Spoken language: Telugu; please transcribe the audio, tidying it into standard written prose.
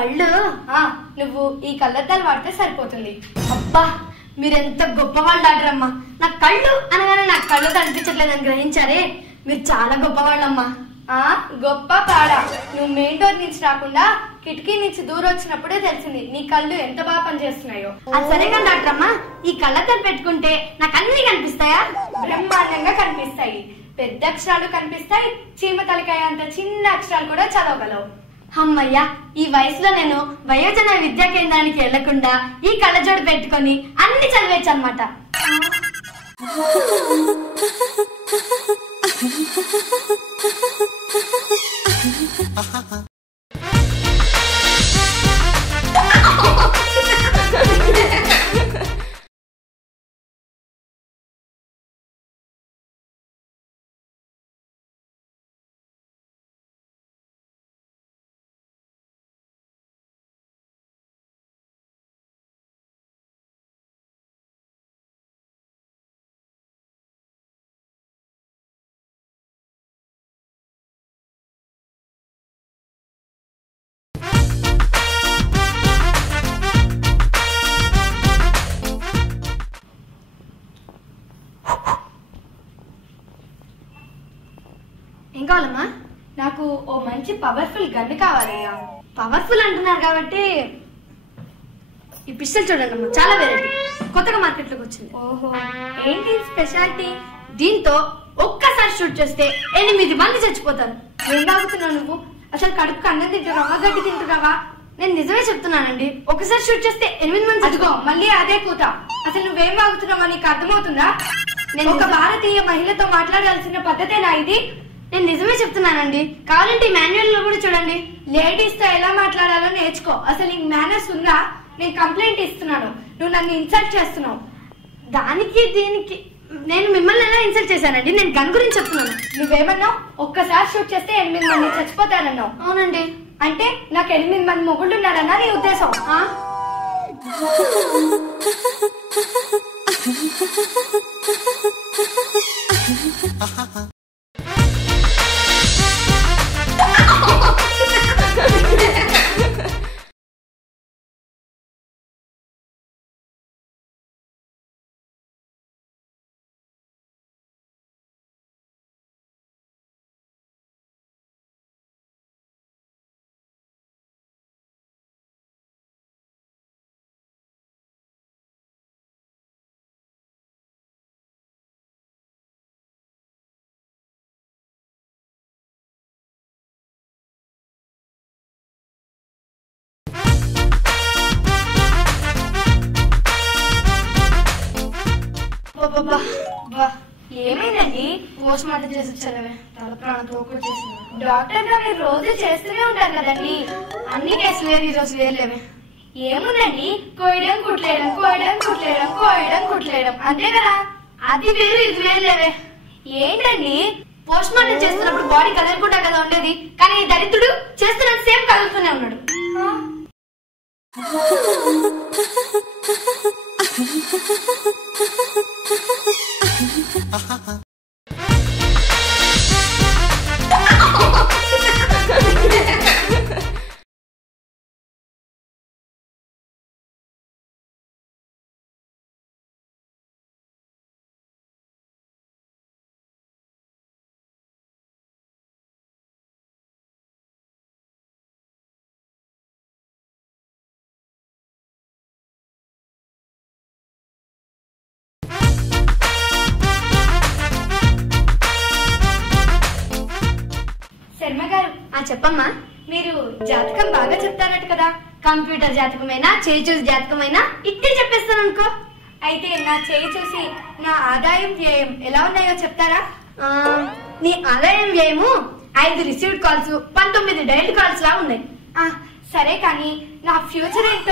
కళ్ళు నువ్వు ఈ కళ్ళద్దాలు వాడితే సరిపోతుంది. అబ్బా మీరెంత గొప్పవాళ్ళు డాక్టర్ అమ్మా. నా కళ్ళు అనగానే నా కళ్ళు కనిపించట్లేదని గ్రహించారే, మీరు చాలా గొప్పవాళ్ళమ్మా. గొప్ప పాడ, నువ్వు మెయిన్ డోర్ నుంచి రాకుండా కిటికీ నుంచి దూరం వచ్చినప్పుడే తెలిసింది నీ కళ్ళు ఎంత బాగా పనిచేస్తున్నాయో. అది సరే కానీ డాక్టర్ అమ్మా, ఈ కళ్ళద్దాలు పెట్టుకుంటే నాకు అన్ని కనిపిస్తాయా? బ్రహ్మాండంగా కనిపిస్తాయి. పెద్ద అక్షరాలు కనిపిస్తాయి, చీమ తలకాయ అంత చిన్న అక్షరాలు కూడా చదవగలవు. అమ్మయ్యా, ఈ వయసులో నేను వయోజన విద్యా కేంద్రానికి వెళ్లకుండా ఈ కళ్ళజోడు పెట్టుకొని అన్ని చదివేచ్చు అనమాట. ఏం కావాలమ్మా? నాకు ఓ మంచి పవర్ఫుల్ గన్ కావాలయ్యా. పవర్ఫుల్ అంటున్నారు కాబట్టి ఈ పిస్టల్ చూడండి అమ్మా, చాలా వెరైటీ, కొత్తగా మార్కెట్ లోకి వచ్చింది. ఓహో, ఏంటి స్పెషాలిటీ? దీంతో ఒక్కసారి షూట్ చేస్తే 8 మంది చచ్చిపోతారు. ఏం తాగుతున్నావు నువ్వు? అసలు కడుపుకు అన్నం తింటున్నావా, గడ్డి తింటున్నావా? నేను నిజమే చెప్తున్నానండి, ఒకసారి షూట్ చేస్తే 8 మంది అదిగో మళ్ళీ అదే కూత. అసలు నువ్వేం వాగుతున్నావా నీకు అర్థమవుతుందా? నేను ఒక భారతీయ మహిళతో మాట్లాడాల్సిన పద్ధతేనా ఇది? నేను నిజమే చెప్తున్నానండి, కావాలంటే మాన్యువల్ లో కూడా చూడండి. లేడీస్ తో ఎలా మాట్లాడాలో నేర్చుకో. అసలు నీకు మేనర్స్ ఉందా? నేను కంప్లైంట్ ఇస్తున్నాను, నువ్వు నన్ను ఇన్సల్ట్ చేస్తున్నావు. దానికి దీనికి నేను మిమ్మల్ని ఎలా ఇన్సల్ట్ చేశానండి? నేను గన్ గురించి చెప్తున్నాను. నువ్వేమన్నావు? ఒక్కసారి షూట్ చేస్తే 8 మంది చచ్చిపోతారన్నావు. అవునండి. అంటే నాకు 8 మంది మొగుళ్ళు ఉన్నారన్నా నీ ఉద్దేశం? ఏమైందండి? పోస్ట్ మార్టం చేసి వచ్చానవే, తల ప్రాణంతో కూడా చేసింది. డాక్టర్ గా మీరు రోజు చేస్తూనే ఉంటారు కదండి. అన్ని కేసులు వేరు, ఈ రోజు వేర్లేవే. ఏముందండి, కోయడం కుట్లేయడం, కోయడం కుట్లేయడం, కోయడం కుట్లేయడం, అంతే కదా. అది వేరు, ఇది వేర్లేవే. ఏంటండి? పోస్ట్ మార్టం చేస్తున్నప్పుడు బాడీ కదలకుండా కదా ఉండేది, కానీ ఈ దరిద్రుడు చేస్తున్న సేమ్ కదులుతూనే ఉన్నాడు. శర్మ గారు, చెప్పమ్మా. మీరు జాతకం బాగా చెప్తారట కదా. కంప్యూటర్ జాతకమైనా, చేయి చూసి జాతకమైనా ఇట్టే చెప్పేస్తాను అనుకో. అయితే నా చేయి చూసి నా ఆదాయం వ్యయం ఎలా ఉన్నాయో చెప్తారా? నీ ఆదాయం వ్యయము 5 రిసీవ్డ్ కాల్స్, 19 డైల్డ్ కాల్స్ లా ఉన్నాయి. సరే, కానీ నా ఫ్యూచర్ ఏంటో